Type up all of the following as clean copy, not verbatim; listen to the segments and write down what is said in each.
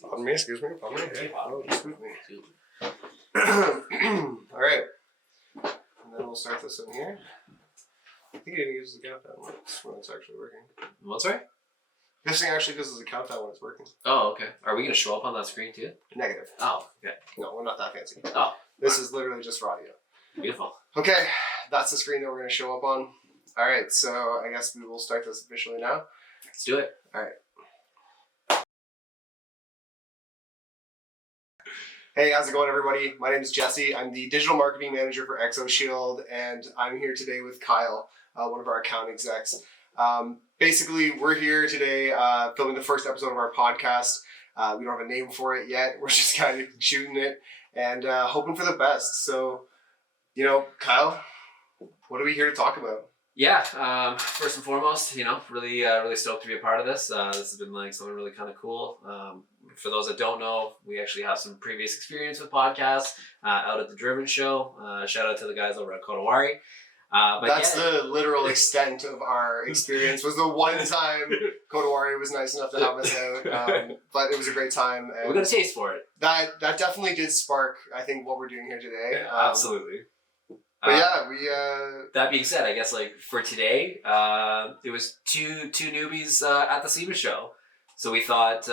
Pardon me, excuse me, pardon me. Hey, excuse me. All right. And then we'll start this in here. I think it uses the countdown when it's actually working. What's right? This thing actually uses the countdown when it's working. Oh, okay. Are we going to show up on that screen too? Negative. Oh, okay. No, we're not that fancy. Oh. This is literally just audio. Beautiful. Okay, that's the screen that we're going to show up on. All right, so I guess we will start this officially now. Let's do it. All right. Hey, how's it going, everybody? My name is Jesse. I'm the digital marketing manager for Exoshield, and I'm here today with Kyle, one of our account execs. Basically, we're here today filming the first episode of our podcast. We don't have a name for it yet. We're just kind of shooting it and hoping for the best. So, you know, Kyle, what are we here to talk about? Yeah, first and foremost, you know, really stoked to be a part of this. This has been like something really kind of cool. For those that don't know, we actually have some previous experience with podcasts out at the Driven Show. Shout out to the guys over at Cody Walker. But that's the literal extent of our experience. Was the one time Cody Walker was nice enough to have us out, but it was a great time. And we got a taste for it. That definitely did spark, I think, what we're doing here today. Yeah, absolutely. But yeah, we. That being said, I guess like for today, it was two newbies at the SEMA show, so we thought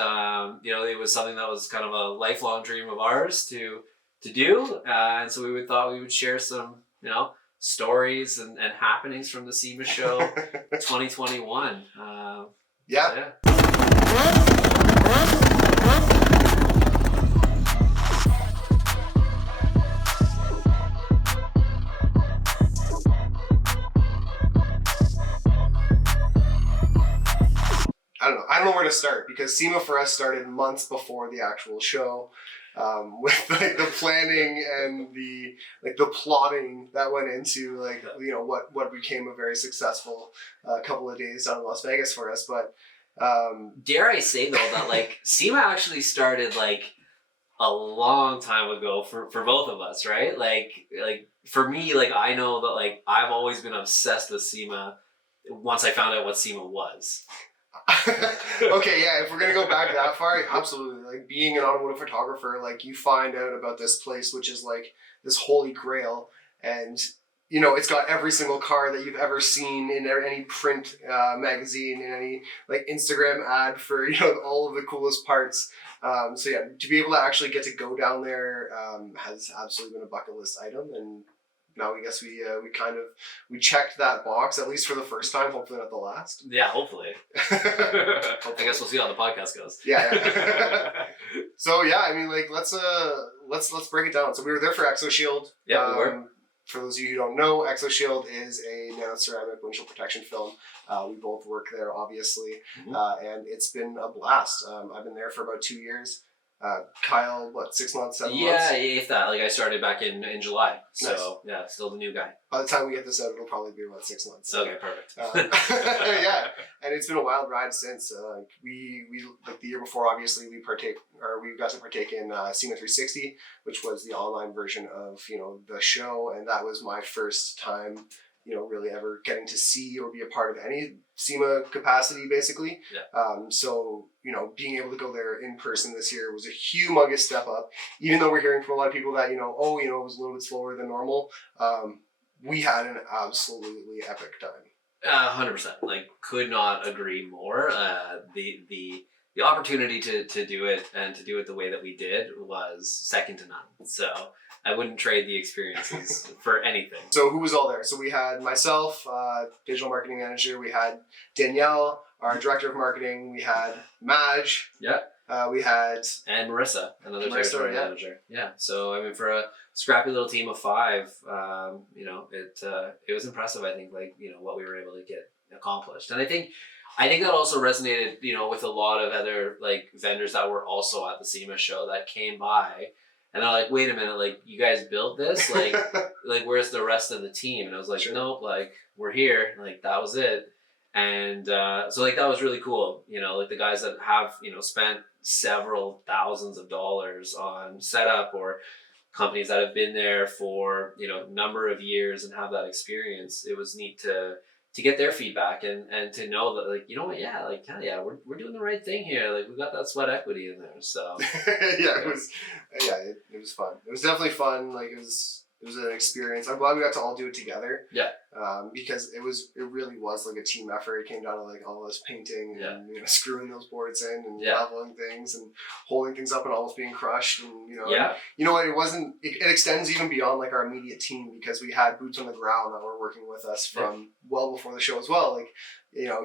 you know, it was something that was kind of a lifelong dream of ours to do, and so we thought we would share some, you know, stories and happenings from the SEMA show 2021. Yeah. I don't know where to start, because SEMA for us started months before the actual show, with like the planning and the plotting that went into, like, you know, what became a very successful couple of days down in Las Vegas for us. But dare I say though that like SEMA actually started like a long time ago for both of us, right? Like for me, like I know that like I've always been obsessed with SEMA once I found out what SEMA was. Okay, yeah, if we're gonna go back that far, absolutely. Like being an automotive photographer, like you find out about this place, which is like this holy grail, and you know, it's got every single car that you've ever seen in any print magazine, in any like Instagram ad for, you know, all of the coolest parts. So yeah, to be able to actually get to go down there has absolutely been a bucket list item, and now I guess we checked that box, at least for the first time, hopefully not the last. Yeah, hopefully. I guess we'll see how the podcast goes. Yeah. So yeah, I mean, like let's break it down. So we were there for Exoshield. Yeah, we were. For those of you who don't know, Exoshield is a nano-ceramic windshield protection film. We both work there, obviously, and it's been a blast. I've been there for about 2 years. Kyle, what, 6 months, 7 months? Yeah, if that. Like I started back in July, so nice. Yeah, still the new guy. By the time we get this out, it'll probably be about 6 months. Okay, perfect. Yeah, and it's been a wild ride since. Like we like the year before, obviously we got to partake in SEMA 360, which was the online version of, you know, the show, and that was my first time, you know, really ever getting to see or be a part of any SEMA capacity, basically. Yeah. So, you know, being able to go there in person this year was a humongous step up. Even though we're hearing from a lot of people that, you know, it was a little bit slower than normal, we had an absolutely epic time. 100%. Like, could not agree more. The opportunity to do it and to do it the way that we did was second to none. So I wouldn't trade the experiences for anything. So who was all there? So we had myself, digital marketing manager. We had Danielle, our director of marketing. We had Madge. Yeah. We had... And Marissa, another territory manager. Yeah. So, I mean, for a scrappy little team of 5, you know, it was impressive, I think, like, you know, what we were able to get accomplished. And I think that also resonated, you know, with a lot of other, like, vendors that were also at the SEMA show that came by. And they're like, wait a minute, like, you guys built this? Like, like, where's the rest of the team? And I was like, Sure. Nope, like, we're here. Like, that was it. And so, like, that was really cool. You know, like, the guys that have, you know, spent several thousands of dollars on setup, or companies that have been there for, you know, a number of years and have that experience. It was neat to to get their feedback and to know that, like, you know what, yeah, like, hell yeah, we're doing the right thing here. Like, we got that sweat equity in there. So it was fun. It was definitely fun. Like, it was an experience. I'm glad we got to all do it together. Yeah. Because it really was like a team effort. It came down to like all of us painting and screwing those boards in and leveling things and holding things up and almost being crushed and you know what, it extends even beyond like our immediate team, because we had boots on the ground that were working with us from well before the show as well. Like,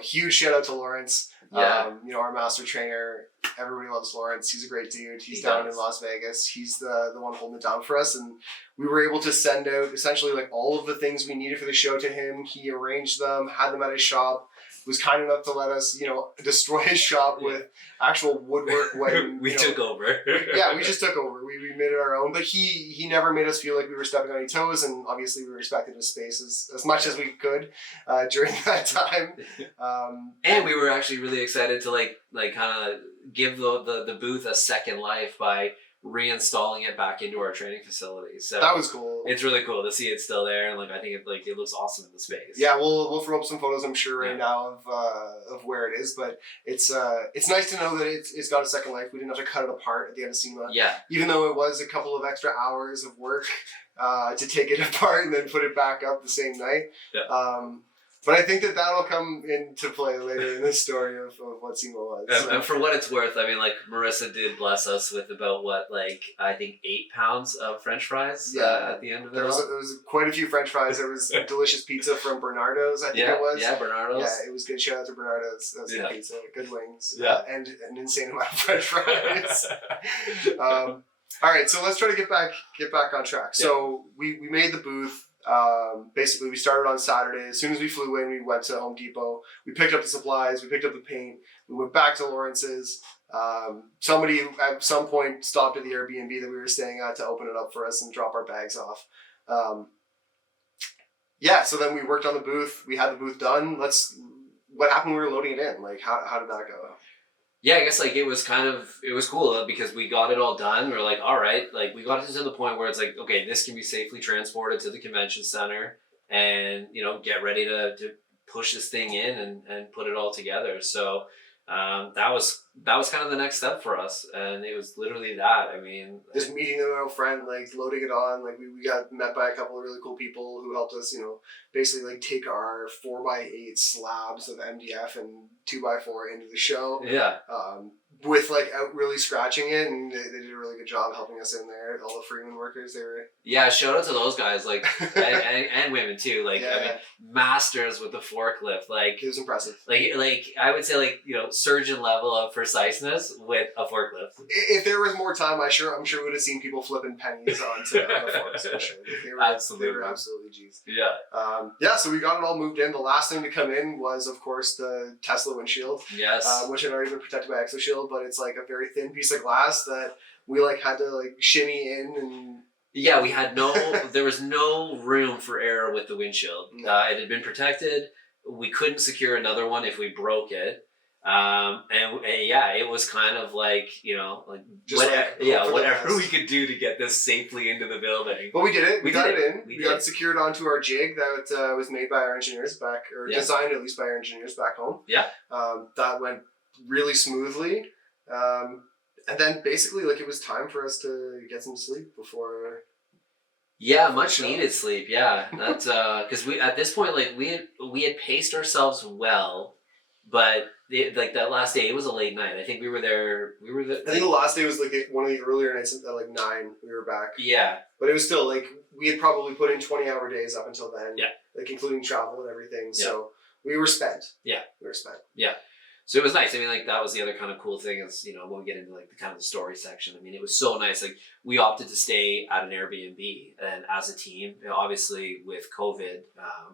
huge shout out to Lawrence. Our master trainer. Everybody loves Lawrence. He's a great dude. He's down in Las Vegas. He's the one holding it down for us, and we were able to send out essentially like all of the things we needed for the show to him. He arranged them, had them at his shop, was kind enough to let us, destroy his shop with actual woodwork when we took over. We just took over. We made it our own, but he never made us feel like we were stepping on any toes, and obviously we respected his space as much as we could during that time. And we were actually really excited to like kind of give the booth a second life by reinstalling it back into our training facility. So that was cool. It's really cool to see it still there, and like I think it looks awesome in the space. Yeah, we'll throw up some photos, I'm sure, right now of where it is. But it's nice to know that it's got a second life. We didn't have to cut it apart at the end of SEMA. Yeah. Even though it was a couple of extra hours of work to take it apart and then put it back up the same night. Yeah. But I think that'll come into play later in this story of what SEMA was. And for what it's worth, I mean, like, Marissa did bless us with about I think 8 pounds of French fries at the end of it. There was quite a few French fries. There was a delicious pizza from Bernardo's, I think it was. Yeah, Bernardo's. Yeah, it was good. Shout out to Bernardo's. That was good pizza, good wings, and an insane amount of French fries. All right, so let's try to get back on track. Yeah. So we made the booth. Basically, we started on Saturday. As soon as we flew in, we went to Home Depot. We picked up the supplies. We picked up the paint. We went back to Lawrence's. Somebody at some point stopped at the Airbnb that we were staying at to open it up for us and drop our bags off. So then we worked on the booth. We had the booth done. What happened when we were loading it in? Like, how did that go? Yeah, I guess like it was cool because we got it all done. We were like, all right, like we got it to the point where it's like, okay, this can be safely transported to the convention center and, get ready to push this thing in and put it all together. So that was kind of the next step for us. And it was literally that. I mean, just meeting the old friend, like loading it on, like we got met by a couple of really cool people who helped us, basically like take our 4x8 slabs of MDF and 2x4 into the show. Yeah. With like out really scratching it, and they did a really good job helping us in there. All the Freeman workers, they were. Yeah, shout out to those guys, like and women too. Like I mean, masters with the forklift. Like it was impressive. Like I would say, like surgeon level of preciseness with a forklift. If there was more time, I'm sure we would have seen people flipping pennies onto the forks for sure. They were absolutely G's. Yeah. So we got it all moved in. The last thing to come in was, of course, the Tesla windshield. Yes. Which had already been protected by Exoshield, but it's like a very thin piece of glass that we like had to like shimmy in and. Yeah, we had there was no room for error with the windshield. It had been protected. We couldn't secure another one if we broke it. It was kind of like, whatever we could do to get this safely into the building. But we did it. We got it in. We got it secured onto our jig that was made by our engineers designed at least by our engineers back home. Yeah. That went really smoothly. And then basically, like, it was time for us to get some sleep before. Yeah, much needed sleep. Yeah, that's because we at this point, like, we had paced ourselves well, but that last day, it was a late night. I think we were there. I think the last day was like one of the earlier nights at like 9. We were back. Yeah, but it was still like we had probably put in 20-hour days up until then. Yeah, like including travel and everything. Yeah. So we were spent. Yeah, we were spent. Yeah. So it was nice. I mean, like, that was the other kind of cool thing is, when we get into like the kind of the story section, I mean, it was so nice. Like, we opted to stay at an Airbnb, and as a team, obviously with COVID,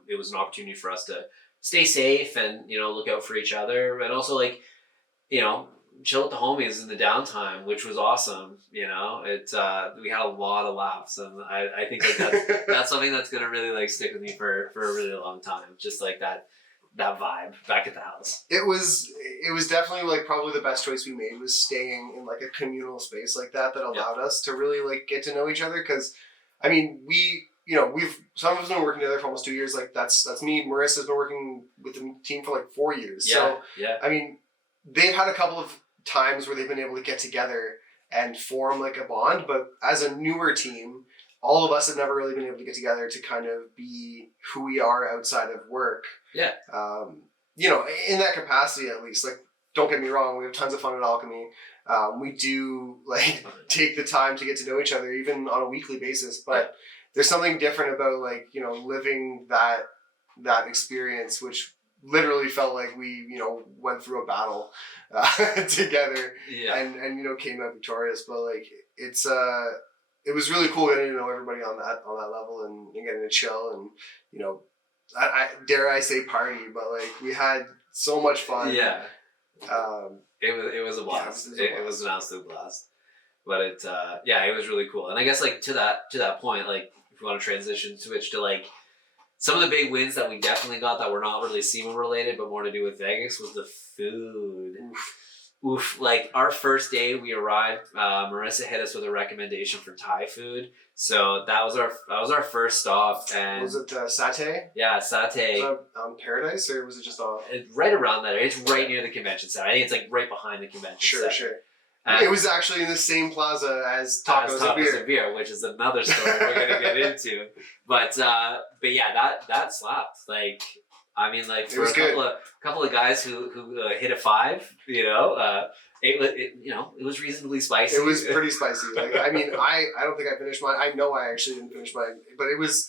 it was an opportunity for us to stay safe and, look out for each other, and also like, chill with the homies in the downtime, which was awesome. We had a lot of laughs, and I think that's something that's going to really like stick with me for a really long time. Just like that vibe back at the house. It was definitely like probably the best choice we made was staying in like a communal space like that allowed us to really like get to know each other, because I mean we some of us have been working together for almost 2 years. Like that's me. Marissa's been working with the team for like 4 years. Yeah, so yeah. I mean, they've had a couple of times where they've been able to get together and form like a bond, but as a newer team, all of us have never really been able to get together to kind of be who we are outside of work. Yeah. In that capacity at least. Like, don't get me wrong, we have tons of fun at Alchemy. We do like take the time to get to know each other even on a weekly basis, but there's something different about like, living that experience, which literally felt like we, went through a battle together and came out victorious. But like it was really cool getting to know everybody on that level and getting to chill and I dare I say party, but like we had so much fun. Yeah. It was a blast. It was an absolute blast. But it was really cool. And I guess like to that point, like if you want to switch to like some of the big wins that we definitely got that were not really SEMA related but more to do with Vegas was the food. Oof. Like our first day we arrived, Marissa hit us with a recommendation for Thai food. So that was our first stop. And was it satay? Yeah, satay. Was it on Paradise or was it just on? Right around that area. It's right near the convention center. I think it's like right behind the convention center. Sure. It was actually in the same plaza as Tacos and Beer, which is another story we're gonna get into. But yeah, that slapped. Like, I mean, like for a couple of guys who hit a 5, it was reasonably spicy. It was pretty spicy. Like, I mean, I don't think I finished mine. I know I actually didn't finish mine, but it was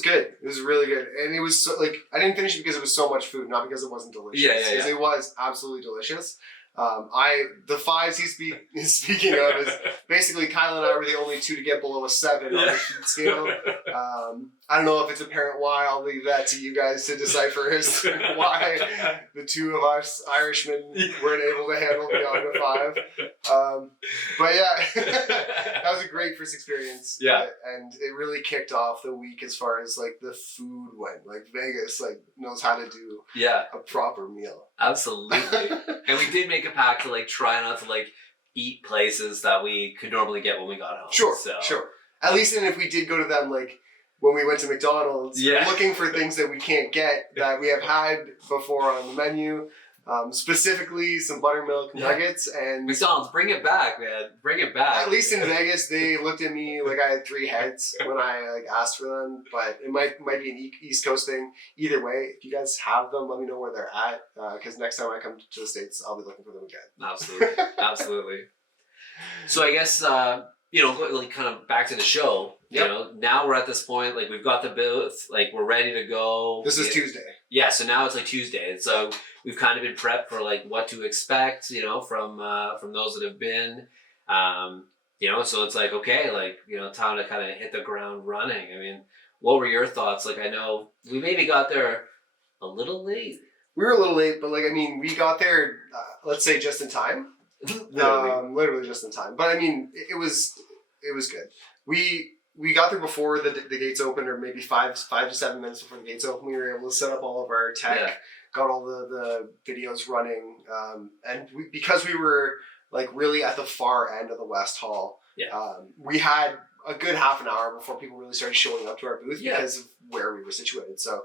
good. It was really good, and it was so, like I didn't finish it because it was so much food, not because it wasn't delicious. Yeah. Because it was absolutely delicious. The 5s he's speaking of is basically Kyle and I were the only 2 to get below a 7 on the heat scale. I don't know if it's apparent why. I'll leave that to you guys to decipher as to why the 2 of us Irishmen weren't able to handle beyond a 5. But yeah, that was a great first experience. Yeah, and it really kicked off the week as far as like the food went. Like Vegas, like knows how to do a proper meal. Absolutely. And we did make a pact to like try not to like eat places that we could normally get when we got home. Sure. At least, and if we did go to them, like when we went to McDonald's, looking for things that we can't get that we have had before on the menu. Specifically, some buttermilk nuggets and McDonald's. Bring it back, man. Bring it back. At least in Vegas, they looked at me like I had 3 heads when I like asked for them. But it might be an East Coast thing. Either way, if you guys have them, let me know where they're at. Because next time I come to the States, I'll be looking for them again. Absolutely. So I guess like kind of back to the show. Now we're at this point. Like we've got the booth. Like we're ready to go. This is Tuesday. Yeah. So now it's like Tuesday, and so we've kind of been prepped for like what to expect. From those that have been. So it's like okay, like time to kind of hit the ground running. I mean, what were your thoughts? Like I know we maybe got there a little late. We were a little late, but like I mean, we got there. Let's say just in time. Literally just in time. But I mean, it was good. We got there before the gates opened, or maybe 5 to 7 minutes before the gates opened. We were able to set up all of our tech, got all the videos running, and because we were like really at the far end of the West Hall. We had a good half an hour before people really started showing up to our booth because of where we were situated. So,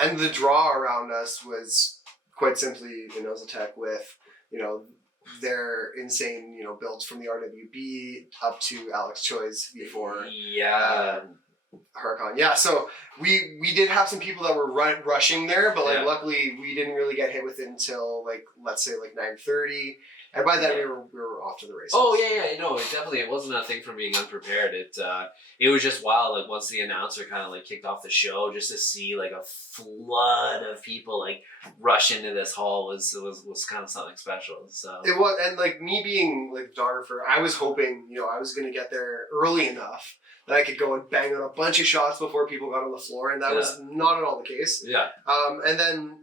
and the draw around us was quite simply Tech with their insane, builds from the RWB up to Alex Choi's V4. Huracan. Yeah, so we did have some people that were rushing there, but like luckily we didn't really get hit with it until like let's say like 9:30, and by then we were off to the races. Oh yeah, no, it wasn't a thing from being unprepared. It was just wild. Like once the announcer kind of like kicked off the show, just to see like a flood of people like rush into this hall was kind of something special. So it was, and like me being like a photographer, I was hoping I was gonna get there early enough that I could go and bang on a bunch of shots before people got on the floor, and that was not at all the case. Yeah. And then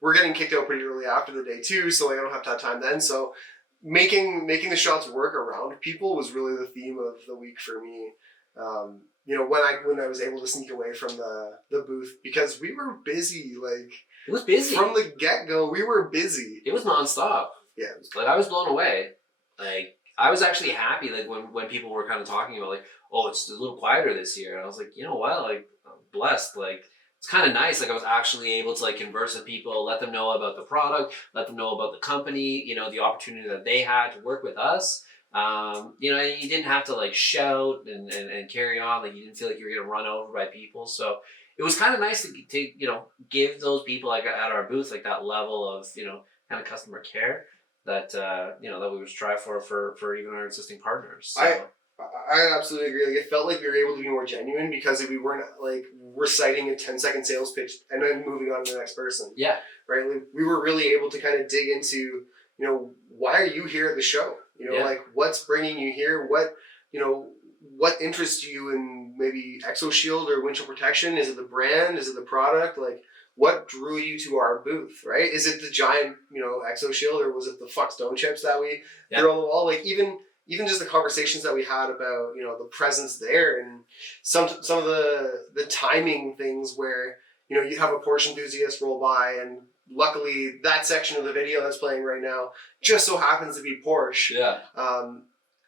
we're getting kicked out pretty early after the day too, so like I don't have to have time then. So making the shots work around people was really the theme of the week for me. When I was able to sneak away from the booth because we were busy. Like it was busy from the get go. We were busy. It was nonstop. Yeah. Like I was blown away. Like I was actually happy like when people were kind of talking about like, oh, it's a little quieter this year, and I was like, you know what, like I'm blessed, like it's kind of nice. Like I was actually able to like converse with people, let them know about the product, let them know about the company, you know, the opportunity that they had to work with us. You know, you didn't have to like shout and carry on, like you didn't feel like you were gonna run over by people. So it was kind of nice to you know give those people like at our booth like that level of you know kind of customer care that you know that we would strive for even our existing partners. So. I absolutely agree. Like it felt like we were able to be more genuine because if we weren't like reciting a 10-second sales pitch and then moving on to the next person. Yeah. Right. Like, we were really able to kind of dig into, you know, why are you here at the show? You know, like what's bringing you here? What, you know, what interests you in maybe Exoshield or windshield protection? Is it the brand? Is it the product? Like what drew you to our booth, right? Is it the giant, you know, Exoshield or was it the fuck stone chips that we threw on the wall? Like even just the conversations that we had about, you know, the presence there and some of the timing things where, you know, you have a Porsche enthusiast roll by and luckily that section of the video that's playing right now just so happens to be Porsche. Yeah.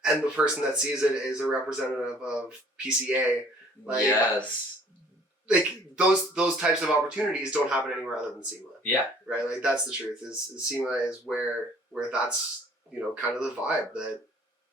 And the person that sees it is a representative of PCA. Like, yes. Like those types of opportunities don't happen anywhere other than SEMA. Yeah. Right? Like that's the truth. Is SEMA is where that's, you know, kind of the vibe that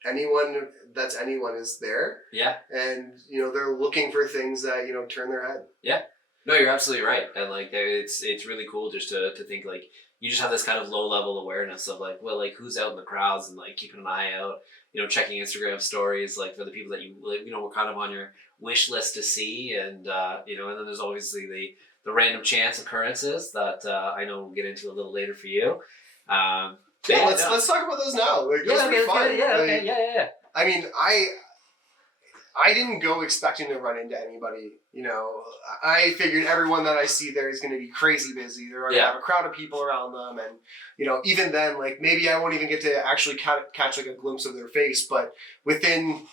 anyone is there. Yeah. And, you know, they're looking for things that, you know, turn their head. Yeah. No, you're absolutely right. And like it's really cool just to think like you just have this kind of low level awareness of like, well, like who's out in the crowds and like keeping an eye out, you know, checking Instagram stories, like for the people that you like, you know, were kind of on your wish list to see. And, you know, and then there's obviously the random chance occurrences that I know we'll get into a little later for you. Let's talk about those now. Like, those are fun. Yeah. I mean, I didn't go expecting to run into anybody. You know, I figured everyone that I see there is going to be crazy busy. They're going to have a crowd of people around them, and you know, even then, like maybe I won't even get to actually catch like a glimpse of their face. But within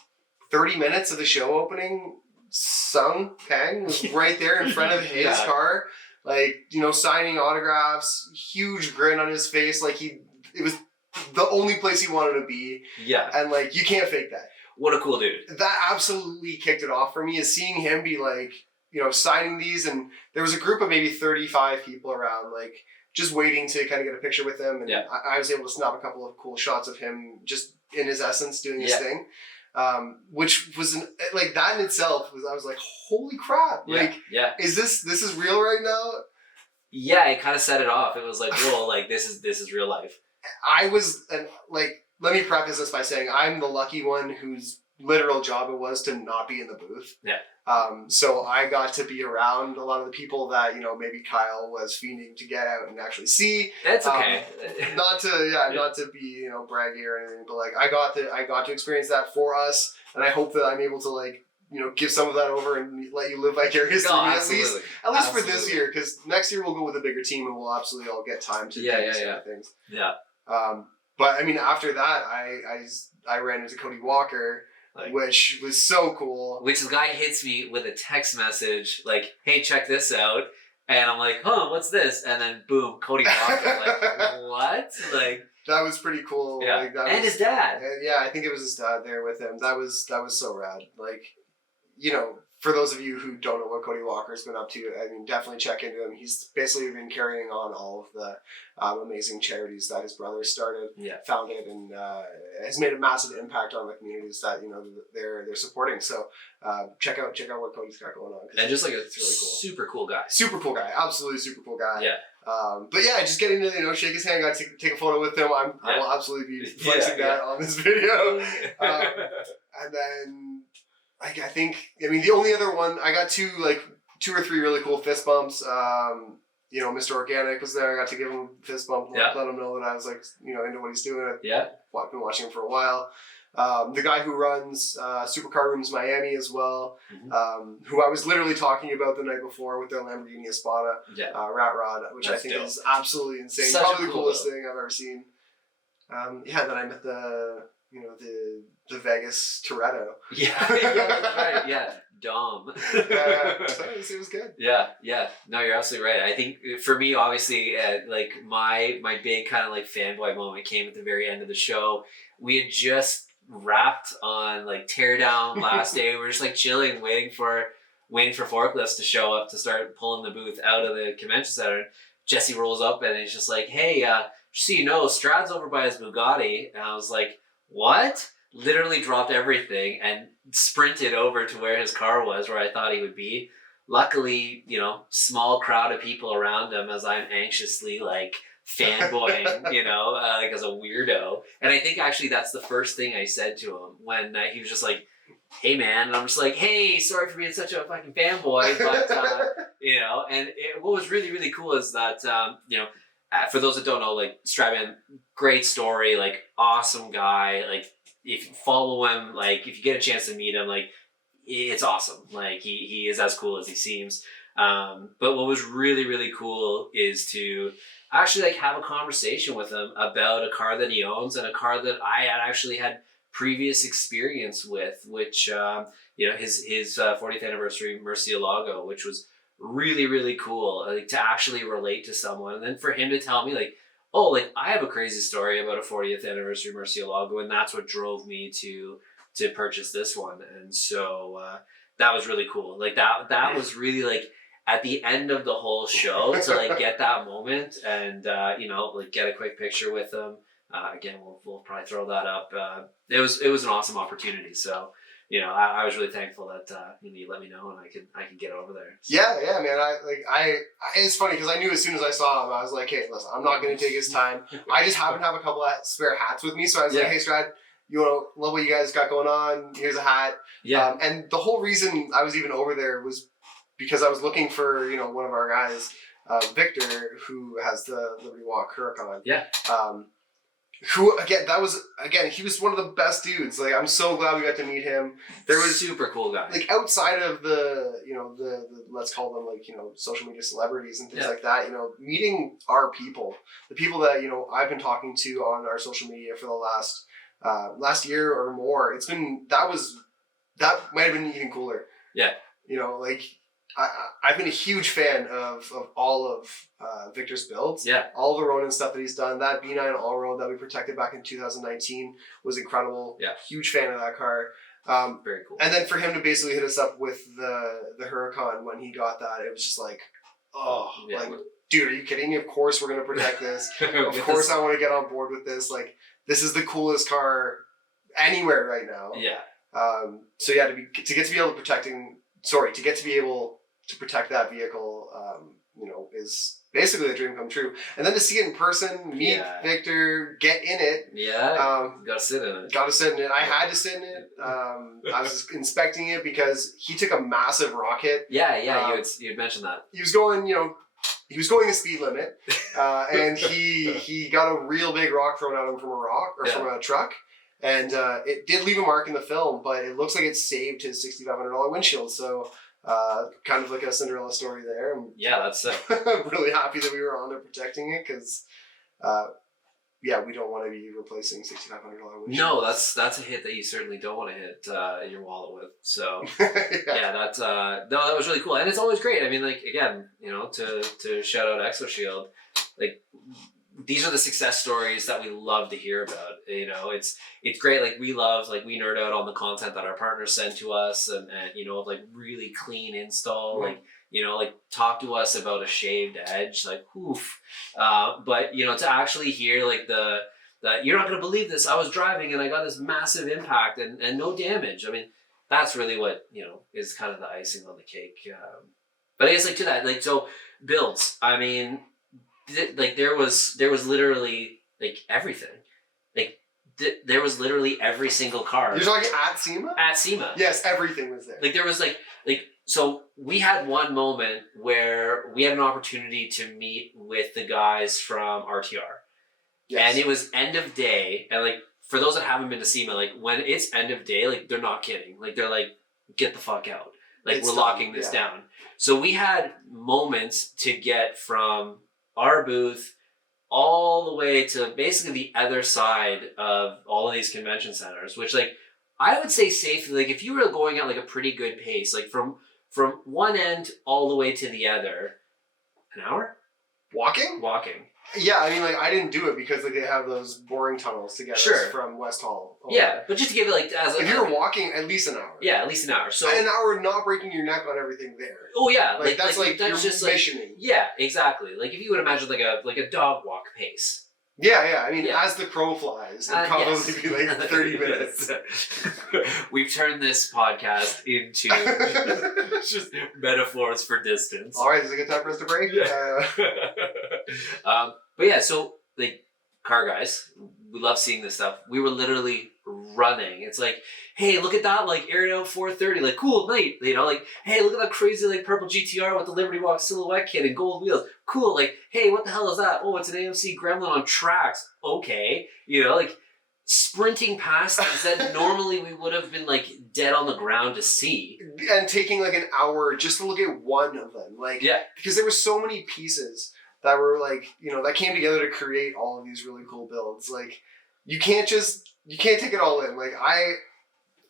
30 minutes of the show opening, Sung Kang was right there in front of his car, like, you know, signing autographs, huge grin on his face, like it was the only place he wanted to be. Yeah, and like you can't fake that. What a cool dude. That absolutely kicked it off for me, is seeing him be like, you know, signing these. And there was a group of maybe 35 people around, like, just waiting to kind of get a picture with him. And I was able to snap a couple of cool shots of him just in his essence doing his thing. Which was, like, that in itself, I was like, holy crap. Like, is this is real right now? Yeah, it kind of set it off. It was like, whoa, like, this is real life. I was, like... Let me preface this by saying I'm the lucky one whose literal job it was to not be in the booth. Yeah. So I got to be around a lot of the people that, you know, maybe Kyle was fiending to get out and actually see. That's okay. Not to be, you know, braggy or anything, but like I got to experience that for us, and I hope that I'm able to, like, you know, give some of that over and let you live vicariously at least for this year, because next year we'll go with a bigger team and we'll absolutely all get time to do these kind of things. Yeah. But I mean, after that, I ran into Cody Walker, like, which was so cool. Which the guy hits me with a text message like, "Hey, check this out," and I'm like, "Huh, what's this?" And then boom, Cody Walker. Like, what? Like, that was pretty cool. Yeah, like, and his dad. Yeah, I think it was his dad there with him. That was so rad. Like, you know, for those of you who don't know what Cody Walker's been up to, I mean, definitely check into him. He's basically been carrying on all of the amazing charities that his brother founded, and has made a massive impact on the communities that, you know, they're supporting. So check out what Cody's got going on. And just like it's really cool. Super cool guy. Super cool guy. Absolutely super cool guy. Yeah. But yeah, just getting to, you know, shake his hand, got to take a photo with him. I will absolutely be flexing that on this video. And then. I think, I mean, the only other one, I got two or three really cool fist bumps. You know, Mr. Organic was there. I got to give him a fist bump and let him know that I was, like, you know, into what he's doing. I've been watching him for a while. The guy who runs Supercar Rooms Miami as well, who I was literally talking about the night before with their Lamborghini Espada Rat Rod, which I think is absolutely insane. Probably the coolest thing I've ever seen. Then I met the Vegas Toretto. Yeah, that's right. Yeah, Dom. So it was good. Yeah. No, you're absolutely right. I think for me, obviously, like my big kind of like fanboy moment came at the very end of the show. We had just wrapped on like teardown last day. We were just like chilling, waiting for forklifts to show up to start pulling the booth out of the convention center. Jesse rolls up and he's just like, hey, just so you know, Strad's over by his Bugatti. And I was like, what? Literally dropped everything and sprinted over to where his car was, where I thought he would be. Luckily, you know, small crowd of people around him as I'm anxiously like fanboying, you know, like as a weirdo. And I think actually that's the first thing I said to him when he was just like, hey man, and I'm just like, hey, sorry for being such a fucking fanboy, but you know, and what was really, really cool is that, you know, for those that don't know, like Stradman, great story, like awesome guy, like if you follow him, like if you get a chance to meet him, like it's awesome. Like he is as cool as he seems. But what was really, really cool is to actually like have a conversation with him about a car that he owns and a car that I had actually had previous experience with, which you know, his 40th anniversary Murcielago, which was really, really cool, like to actually relate to someone, and then for him to tell me like, oh, like I have a crazy story about a 40th anniversary Murcielago, and that's what drove me to purchase this one. And so that was really cool. Like that was really like at the end of the whole show to like get that moment and you know, like get a quick picture with him. Again, we'll probably throw that up. It was an awesome opportunity. So, you know, I was really thankful that you let me know and I could get over there. So. Yeah, man. It's funny because I knew as soon as I saw him, I was like, hey, listen, I'm not going to take his time. I just happen to have a couple of spare hats with me, so I was like, hey, Strad, you know, love what you guys got going on. Here's a hat. Yeah. And the whole reason I was even over there was because I was looking for, you know, one of our guys, Victor, who has the Liberty Walk Huracan. Yeah. Who he was one of the best dudes. Like, I'm so glad we got to meet him. There was super cool guy. Like outside of the, you know, the let's call them like, you know, social media celebrities and things like that, you know, meeting our people, the people that, you know, I've been talking to on our social media for the last year or more. That might have been even cooler. Yeah. You know, like I've been a huge fan of all of Victor's builds. Yeah. All the Ronin stuff that he's done. That B9 All-Road that we protected back in 2019 was incredible. Yeah. Huge fan of that car. Very cool. And then for him to basically hit us up with the Huracan when he got that, it was just like, oh, yeah. Like, dude, are you kidding me? Of course we're going to protect this. Of course I want to get on board with this. Like, this is the coolest car anywhere right now. Yeah. So yeah, to get to be able to protect that vehicle, you know, is basically a dream come true. And then to see it in person, meet Victor, get in it. Yeah. Gotta sit in it. I had to sit in it. I was inspecting it because he took a massive rock hit. Yeah, you had mentioned that. He was going the speed limit, and he got a real big rock thrown at him from a truck. And it did leave a mark in the film, but it looks like it saved his $6,500 windshield. So kind of like a Cinderella story there. Yeah, that's it. I'm really happy that we were on there protecting it because, we don't want to be replacing $6,500 windshield. No, that's a hit that you certainly don't want to hit your wallet with. So that was really cool, and it's always great. I mean, like again, you know, to shout out Exoshield, like. These are the success stories that we love to hear about. You know, it's great. Like we nerd out on the content that our partners send to us and you know, like really clean install, like, you know, like talk to us about a shaved edge, like oof. But you know, to actually hear like that you're not going to believe this. I was driving and I got this massive impact and no damage. I mean, that's really what, you know, is kind of the icing on the cake. But I guess like to that, like, so builds, I mean, like there was literally like everything, like there was literally every single car. You're talking at SEMA? At SEMA. Yes, everything was there. Like there was like so we had one moment where we had an opportunity to meet with the guys from RTR. Yes. And it was end of day, and like for those that haven't been to SEMA, like when it's end of day, like they're not kidding. Like they're like, get the fuck out. Like we're locking this down. So we had moments to get from our booth all the way to basically the other side of all of these convention centers, which like I would say safely, like if you were going at like a pretty good pace, like from one end all the way to the other, an hour? Walking. Yeah, I mean, like, I didn't do it because like they have those boring tunnels to get us from West Hall. Yeah, but just to give it like as if you're walking, at least an hour. Yeah, at least an hour. So an hour, not breaking your neck on everything there. Oh yeah, like that's like that's you're just missioning. Yeah, exactly. Like if you would imagine like a dog walk pace. Yeah. I mean, as the crow flies, it'd probably be like 30 minutes. We've turned this podcast into just metaphors for distance. All right, is it a good time for us to break? But yeah, so like car guys, we love seeing this stuff. We were literally running. It's like, hey, look at that, like aired out 430, like cool night, you know, like hey, look at that crazy like purple GTR with the Liberty Walk silhouette kit and gold wheels. Cool, like hey, what the hell is that? Oh, it's an AMC Gremlin on tracks. Okay, you know, like sprinting past things that normally we would have been like dead on the ground to see, and taking like an hour just to look at one of them, like because there were so many pieces that were like, you know, that came together to create all of these really cool builds. Like you can't take it all in. Like I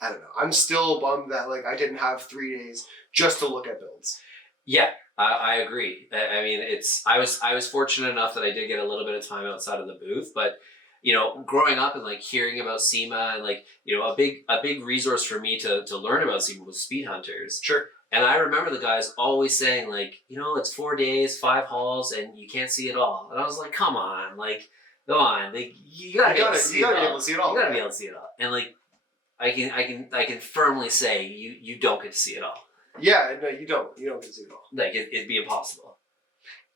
don't know. I'm still bummed that like I didn't have 3 days just to look at builds. Yeah, I agree. I mean, I was fortunate enough that I did get a little bit of time outside of the booth, but you know, growing up and like hearing about SEMA and like, you know, a big resource for me to learn about SEMA was Speed Hunters. Sure. And I remember the guys always saying like, you know, it's 4 days, 5 hauls, and you can't see it all. And I was like, come on, like you gotta be able to see it all. You gotta be able to see it all. And like, I can firmly say you don't get to see it all. Yeah, no, you don't get to see it all. Like it'd be impossible.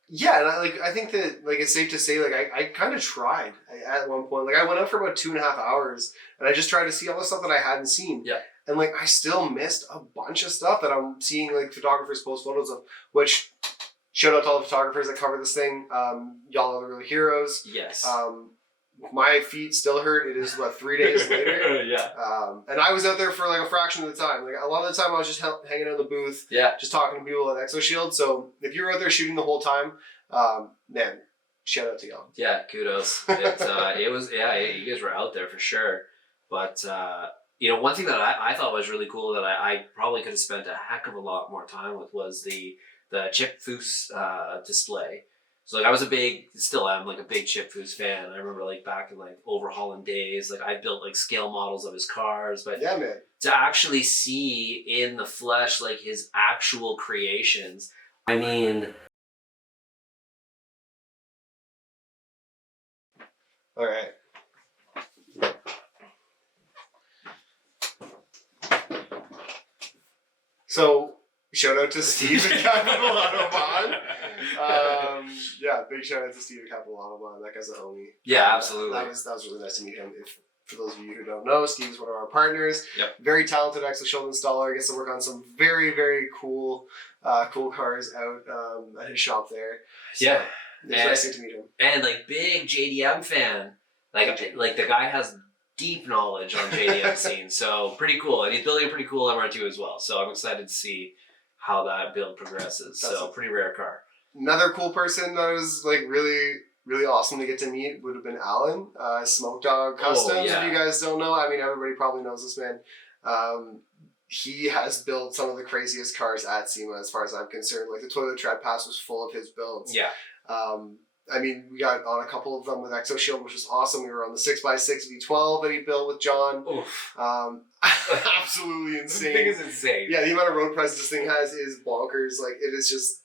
Yeah, and I think that like it's safe to say like I kind of tried at one point. Like I went out for about 2.5 hours and I just tried to see all the stuff that I hadn't seen. Yeah. And like I still missed a bunch of stuff that I'm seeing like photographers post photos of, which shout out to all the photographers that cover this thing. Y'all are the real heroes. Yes. My feet still hurt. It is 3 days later. Yeah. And I was out there for like a fraction of the time. Like a lot of the time I was just hanging out in the booth. Yeah. Just talking to people at Exoshield. So if you were out there shooting the whole time, man, shout out to y'all. Yeah, kudos. It was you guys were out there for sure. But you know, one thing that I thought was really cool that I probably could have spent a heck of a lot more time with was the Chip Foose display. So like I was still am like a big Chip Foose fan. I remember like back in like overhauling days, like I built like scale models of his cars, but yeah, man, to actually see in the flesh like his actual creations, I mean. All right. So shout out to Steve at Capital Autobahn. Yeah, big shout out to Steve at Capital Autobahn. That guy's a homie. Yeah, absolutely. That was really nice to meet him. For those of you who don't know, Steve is one of our partners. Yep. Very talented Exoshield installer. Gets to work on some very, very cool cars out at his shop there. So yeah. It's nice to meet him. And like big JDM fan. Like the guy has deep knowledge on JDM scene. So pretty cool. And he's building a pretty cool MR2 as well. So I'm excited to see how that build progresses. So pretty rare car. Another cool person that was like really, really awesome to get to meet would have been Alan, Smoke Dog Customs. Oh, yeah. If you guys don't know, I mean, everybody probably knows this man. He has built some of the craziest cars at SEMA as far as I'm concerned. Like the Toyota Tread Pass was full of his builds. Yeah. I mean, we got on a couple of them with Exoshield, which was awesome. We were on the 6x6 V12 that he built with John. Oof. Absolutely insane. This thing is insane. Yeah, the amount of road presence this thing has is bonkers. Like, it is just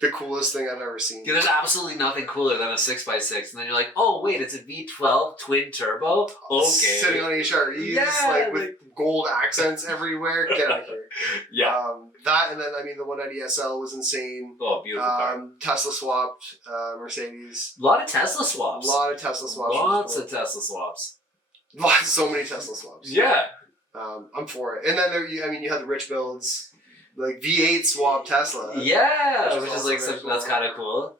the coolest thing I've ever seen. Yeah, there's absolutely nothing cooler than a 6x6. And then you're like, oh, wait, it's a V12 twin turbo? Okay. Sitting on HREs, like with gold accents everywhere. Get out of here. Yeah. That, and then, I mean, the 190 SL was insane. Oh, beautiful car. Tesla swapped Mercedes. A lot of Tesla swaps. Lots of Tesla swaps. So many Tesla swaps. Yeah. I'm for it. And then you had the rich builds. Like V8 swap Tesla. Yeah, which is like that's kind of cool.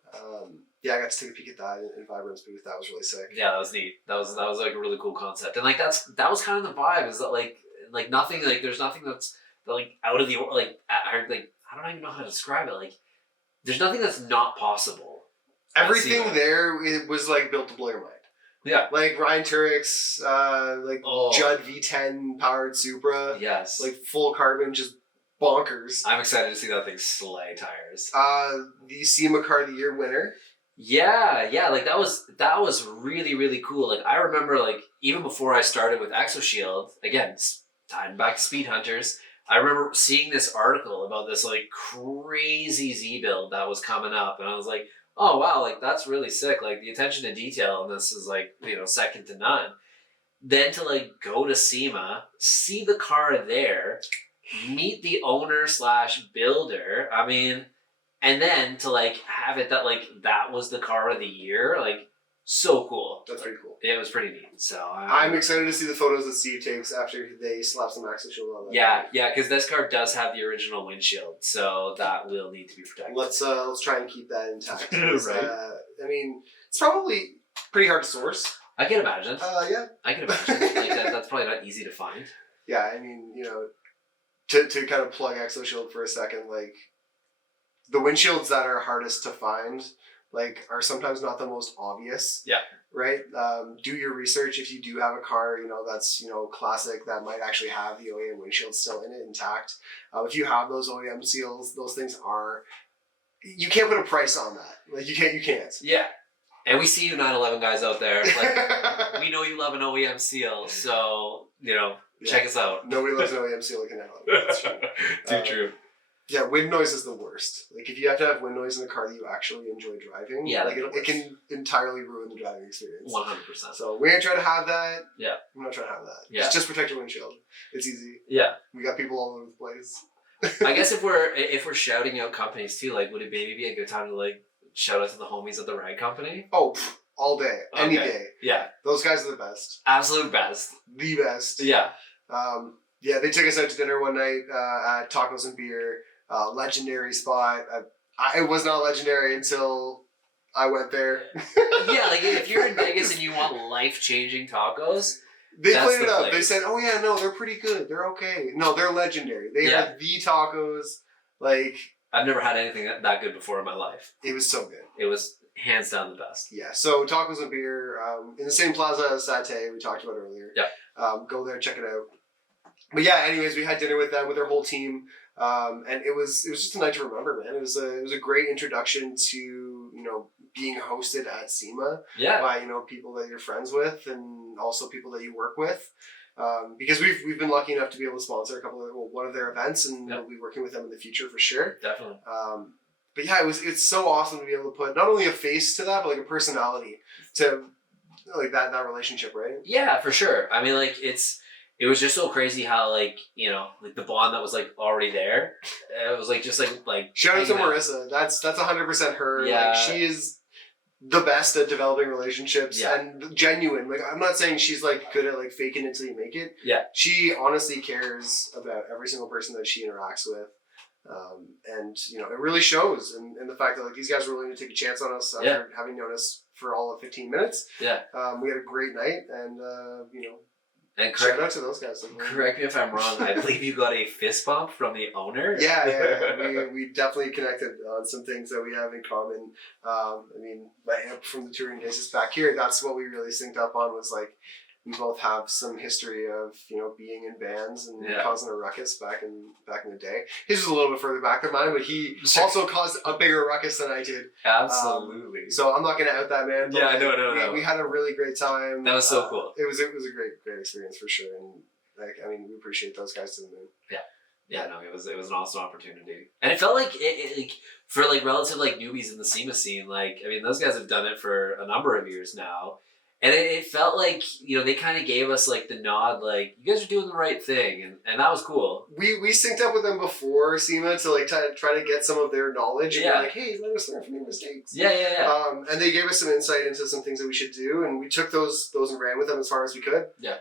Yeah, I got to take a peek at that in Vibrant's booth. That was really sick. Yeah, that was neat. That was like a really cool concept, and like that was kind of the vibe. Is that like nothing like there's nothing that's like out of the like I don't even know how to describe it. Like there's nothing that's not possible. Everything there it was like built to blow your mind. Yeah, like Ryan Turek's Judd V10 powered Supra. Yes, like full carbon, just bonkers. I'm excited to see that thing slay tires. The SEMA Car of the Year winner, Yeah, like that was really, really cool. Like I remember, like even before I started with Exoshield, again, tying back to Speed Hunters, I remember seeing this article about this like crazy Z build that was coming up, and I was like, oh wow, like that's really sick. Like the attention to detail in this is like, second to none. Then to like go to SEMA, see the car there, meet the owner / builder. I mean, and then to like have it that like that was the car of the year, like so cool. That's pretty cool. It was pretty neat. So I'm excited to see the photos that Steve takes after they slap some Exoshield on that. Yeah, because this car does have the original windshield, so that will need to be protected. Let's try and keep that intact. Right. I mean, it's probably pretty hard to source. I can imagine. Yeah. I can imagine. Like that's probably not easy to find. Yeah, I mean, to kind of plug Exoshield for a second, like the windshields that are hardest to find, like, are sometimes not the most obvious. Yeah. Right? Do your research if you do have a car, that's, classic that might actually have the OEM windshield still in it intact. If you have those OEM seals, those things you can't put a price on that. Like, you can't. Yeah. And we see you 911 guys out there. Like, we know you love an OEM seal, so, check us out. Nobody loves an OEM seal like an 911. That's true. Too true. Yeah, wind noise is the worst. Like, if you have to have wind noise in a car that you actually enjoy driving, like it can entirely ruin the driving experience. 100%. So we ain't trying to have that. Yeah. I'm not trying to have that. Yeah. Just protect your windshield. It's easy. Yeah. We got people all over the place. I guess if we're shouting out companies too, like, would it maybe be a good time to like shout out to the homies at the ride company? Oh, all day, any day. Yeah. Those guys are the best. Absolute best. The best. Yeah. Yeah, they took us out to dinner one night at Tacos and Beer. Legendary spot. It was not legendary until I went there. Yeah, like if you're in Vegas and you want life-changing tacos, they played it up. They said, "Oh yeah, no, they're pretty good. They're okay. No, they're legendary. They are the tacos." Like, I've never had anything that good before in my life. It was so good. It was hands down the best. Yeah. So Tacos and Beer in the same plaza as Satay we talked about earlier. Yeah. Go there, check it out. But yeah, anyways, we had dinner with them, with their whole team. And it was just a night to remember, man. It was a great introduction to, being hosted at SEMA by, people that you're friends with and also people that you work with. Because we've been lucky enough to be able to sponsor one of their events, and we'll be working with them in the future for sure. Definitely. But yeah, it's so awesome to be able to put not only a face to that, but like a personality to like that relationship, right? Yeah, for sure. I mean, like it was just so crazy how like the bond that was like already there. It was like just like shout out to Marissa. That's 100% her. Yeah. Like, she is the best at developing relationships and genuine. Like, I'm not saying she's like good at like faking it till you make it. Yeah. She honestly cares about every single person that she interacts with. And it really shows in the fact that like these guys were willing to take a chance on us after having known us for all of 15 minutes. Yeah. We had a great night, and and shout out to those guys. Correct me if I'm wrong. I believe you got a fist bump from the owner. Yeah. We definitely connected on some things that we have in common. I mean, my amp from the touring days is back here. That's what we really synced up on, was like we both have some history of being in bands and causing a ruckus back in the day. His was a little bit further back than mine, but he also caused a bigger ruckus than I did. Absolutely. So I'm not going to out that man. Yeah, no. We had a really great time. That was so cool. It was a great experience for sure, and we appreciate those guys to the moon. Yeah, no, it was an awesome opportunity, and it felt like it like for like relative like newbies in the SEMA scene. Like, I mean, those guys have done it for a number of years now. And it felt like, they kind of gave us like the nod, like, you guys are doing the right thing. And that was cool. We synced up with them before SEMA to like try to get some of their knowledge. And be like, hey, let us learn from your mistakes. Yeah. And they gave us some insight into some things that we should do. And we took those and ran with them as far as we could. Yeah.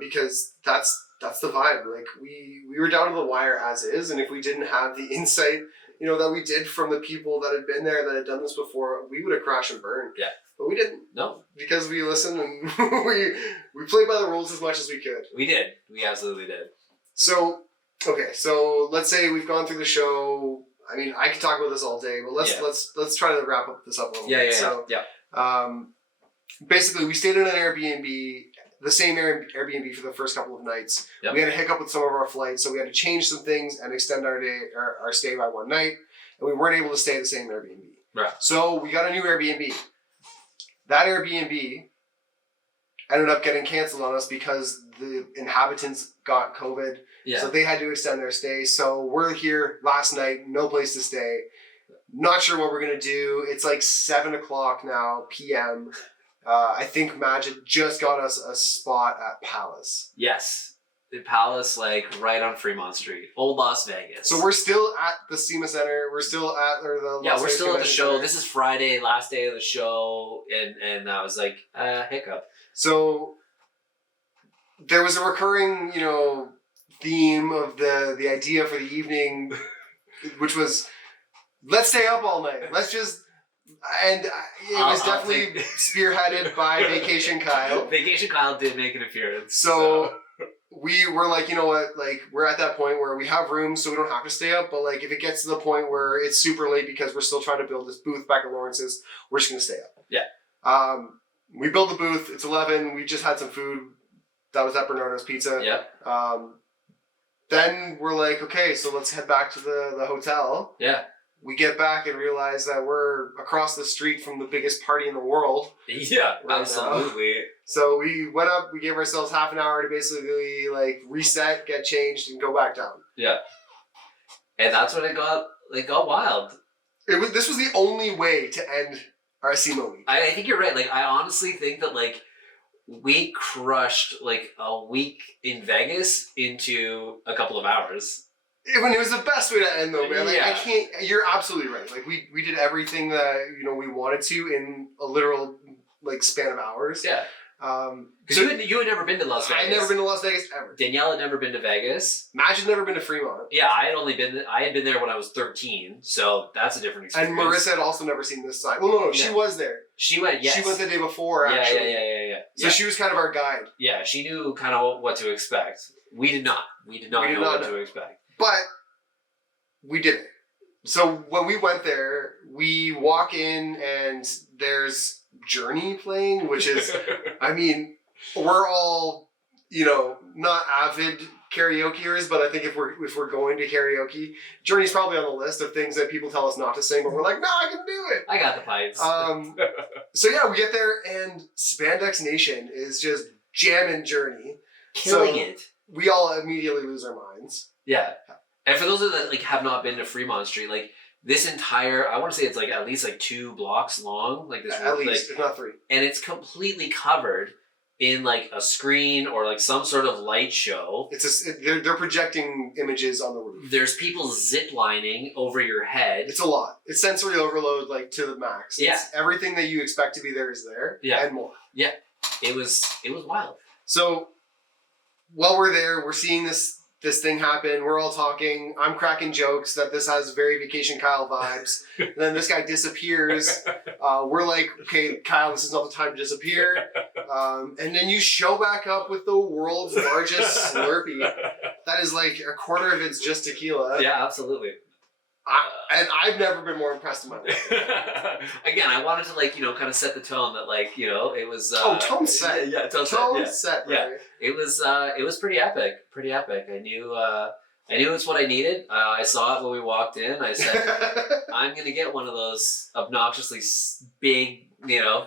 Because that's the vibe. Like, we were down to the wire as is. And if we didn't have the insight, that we did from the people that had been there, that had done this before, we would have crashed and burned. Yeah. But we didn't. No. Because we listened and we played by the rules as much as we could. We did. We absolutely did. So, okay. So let's say we've gone through the show. I mean, I could talk about this all day, but let's try to wrap this up a little bit. So, basically, we stayed in an Airbnb, the same Airbnb for the first couple of nights. Yep. We had a hiccup with some of our flights, so we had to change some things and extend our stay by one night, and we weren't able to stay at the same Airbnb. Right. So we got a new Airbnb. That Airbnb ended up getting canceled on us because the inhabitants got COVID. Yeah. So they had to extend their stay. So we're here last night, no place to stay. Not sure what we're going to do. It's like 7 o'clock now, p.m. I think Magic just got us a spot at Palace. Yes. The Palace, like right on Fremont Street, old Las Vegas. So we're still at the SEMA Center. We're still at the yeah, Las we're Vegas still at the Convention show. Center. This is Friday, last day of the show, and that was like a hiccup. So there was a recurring, theme of the idea for the evening, which was let's stay up all night. Let's just. And it was definitely spearheaded by Vacation Kyle. Vacation Kyle did make an appearance. So we were like, you know what, like we're at that point where we have rooms so we don't have to stay up, but like if it gets to the point where it's super late because we're still trying to build this booth back at Lawrence's, we're just going to stay up. Yeah. We build the booth, it's 11, we just had some food. That was at Bernardo's Pizza. Yep. Then we're like, okay, so let's head back to the hotel. Yeah. We get back and realize that we're across the street from the biggest party in the world. Yeah, right absolutely. Now. So we went up, we gave ourselves half an hour to basically like reset, get changed, and go back down. Yeah. And that's when it got wild. This was the only way to end our SEMA week. I think you're right. Like I honestly think that like we crushed like a week in Vegas into a couple of hours. When it was the best way to end though, man. Like yeah. I can't. You're absolutely right. Like we did everything that we wanted to in a literal like span of hours. Yeah. Because you had never been to Las Vegas. I had never been to Las Vegas ever. Danielle had never been to Vegas. Madge had never been to Fremont. Yeah, I had been there when I was 13, so that's a different experience. And Marissa had also never seen this side. Well, no, she was there. She went. Yes. She went the day before. Actually. Yeah. So she was kind of our guide. Yeah, she knew kind of what to expect. We did not. We did not know what to expect. But we did it. So when we went there, we walk in and there's Journey playing, which is, I mean, we're all, not avid karaokeers, but I think if we're going to karaoke, Journey's probably on the list of things that people tell us not to sing, but we're like, no, I can do it. I got the pipes. So yeah, we get there and Spandex Nation is just jamming Journey. Killing it. We all immediately lose our minds. Yeah. And for those that like have not been to Fremont Street, like this entire, I want to say it's like at least like 2 blocks long, like this. At least, if not 3. And it's completely covered in like a screen or like some sort of light show. They're projecting images on the roof. There's people zip lining over your head. It's a lot. It's sensory overload like to the max. Yeah. It's everything that you expect to be there is there. Yeah. And more. Yeah. It was wild. So while we're there, we're seeing this thing happen. We're all talking. I'm cracking jokes that this has very Vacation Kyle vibes. And then this guy disappears. We're like, okay, Kyle, this is not the time to disappear. And then you show back up with the world's largest Slurpee. That is like a quarter of it's just tequila. Yeah, absolutely. And I've never been more impressed in my life. Again, I wanted to kind of set the tone that it was. Tone set. Yeah, tone set. Yeah, it was pretty epic. Pretty epic. I knew it's what I needed. I saw it when we walked in. I said, I'm gonna get one of those obnoxiously big,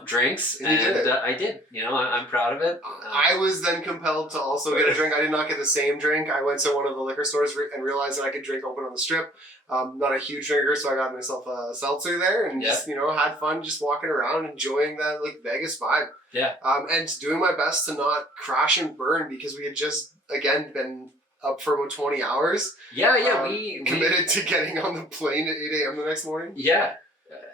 drinks, and you did it. I did. I'm proud of it. I was then compelled to also get a drink. I did not get the same drink. I went to one of the liquor stores and realized that I could drink open on the strip. Not a huge drinker, so I got myself a seltzer there and just, had fun just walking around, enjoying that Vegas vibe. Yeah. And doing my best to not crash and burn because we had just, again, been up for about 20 hours. Yeah, we committed to getting on the plane at 8 a.m. the next morning. Yeah.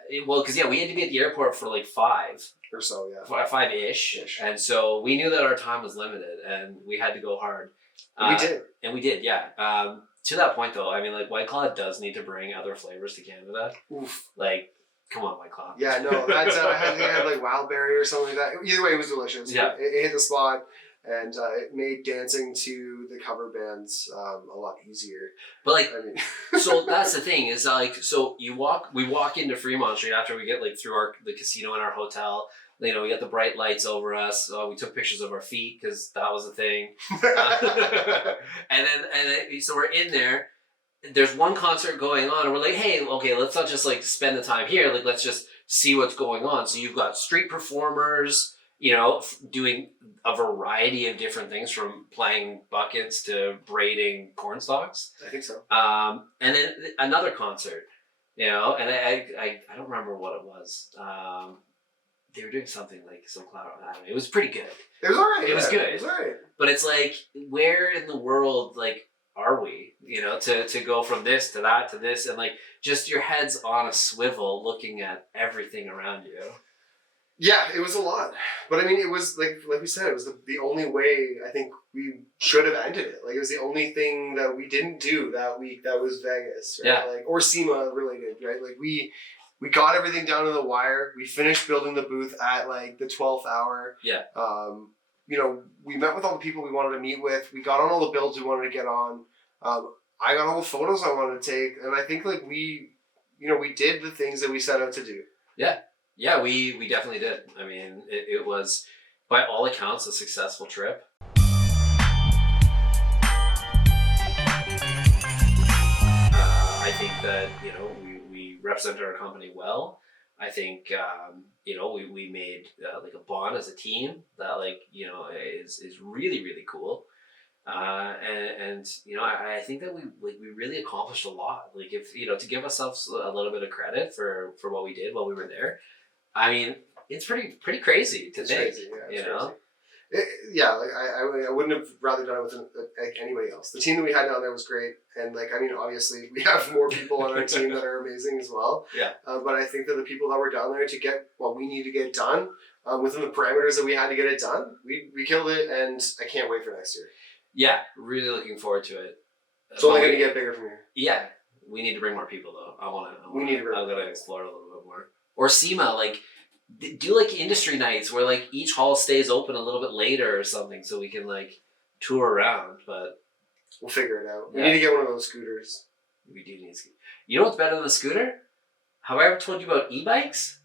Because we had to be at the airport for 5. Or so, yeah. 5-ish. And so we knew that our time was limited and we had to go hard. We did. And we did, yeah. To that point, though, I mean, White Claw does need to bring other flavors to Canada. Oof. Come on, White Claw. Yeah, no, that's I had wildberry or something like that. Either way, it was delicious. Yeah. It hit the spot, and it made dancing to the cover bands a lot easier. But so that's the thing is so we walk into Fremont Street after we get through the casino and our hotel. We got the bright lights over us. We took pictures of our feet because that was a thing. And then so we're in there. there's one concert going on, and we're like, hey, okay, let's not just like spend the time here. Like, let's just see what's going on. So you've got street performers, doing a variety of different things, from playing buckets to braiding corn stalks. I think so. And then another concert, and I don't remember what it was. They were doing something like some cloud. I don't know. It was pretty good. It was alright. It was good. It was alright. But it's like, where in the world, like, are we? To go from this to that to this, and like, just your head's on a swivel looking at everything around you. Yeah, it was a lot. But I mean, it was like we said, it was the only way I think we should have ended it. Like, it was the only thing that we didn't do that week that was Vegas, right? Yeah. Like, or SEMA related, right? Like, we got everything down to the wire. We finished building the booth at like the 12th hour. Yeah. We met with all the people we wanted to meet with. We got on all the builds we wanted to get on. I got all the photos I wanted to take, and I think like we did the things that we set out to do. Yeah. Yeah, we definitely did. I mean, it was, by all accounts, a successful trip. I think that, we represented our company well. I think, we made like a bond as a team that is really, really cool. I think that we really accomplished a lot. Like, if, to give ourselves a little bit of credit for what we did while we were there. I mean, it's pretty crazy to think, crazy, yeah, I wouldn't have rather done it with anybody else. The team that we had down there was great, and obviously we have more people on our team that are amazing as well. Yeah. But I think that the people that were down there to get what we need to get done, within the parameters that we had to get it done, we killed it, and I can't wait for next year. Yeah, really looking forward to it. It's only going to get bigger from here. Yeah, we need to bring more people though. I'm gonna explore a little bit more. Or SEMA, like, do like industry nights where like each hall stays open a little bit later or something, so we can like tour around. But we'll figure it out. We need to get one of those scooters. We do need a scooter. You know what's better than a scooter? Have I ever told you about e-bikes?